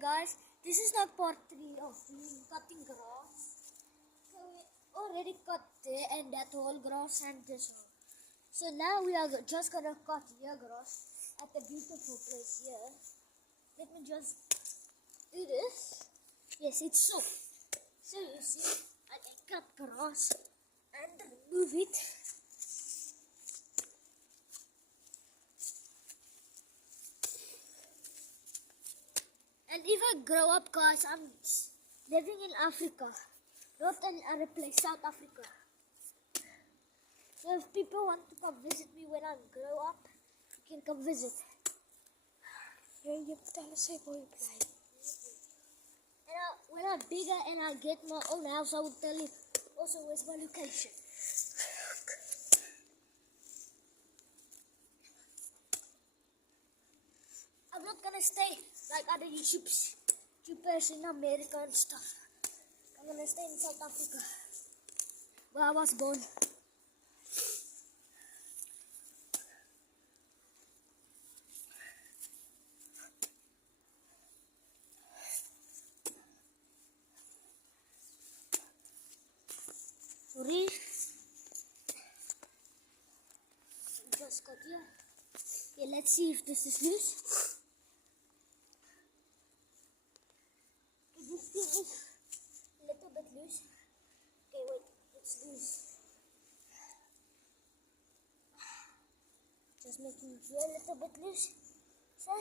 guys, this is not part 3 of cutting grass. So we already cut there and that whole grass and this one. So now we are just gonna cut here grass at the beautiful place here. Let me just do this. Yes, it's so. So you see, I can cut grass and remove it. And if I grow up, guys, I'm living in Africa, not any other place, South Africa. So if people want to come visit me when I grow up, you can come visit. Here you tell us how you play. And when I'm bigger and I get my own house, I will tell you also where's my location. I'm not gonna stay like other YouTubers in America and stuff. I'm gonna stay in South Africa, where I was born. Sorry. Just got here. Okay, let's see if this is loose. Okay, this thing is a little bit loose. Okay, wait, it's loose. Just making it a little bit loose. So,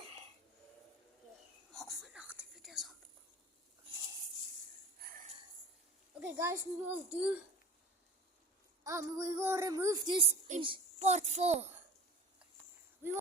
okay guys, we will remove this in part 4.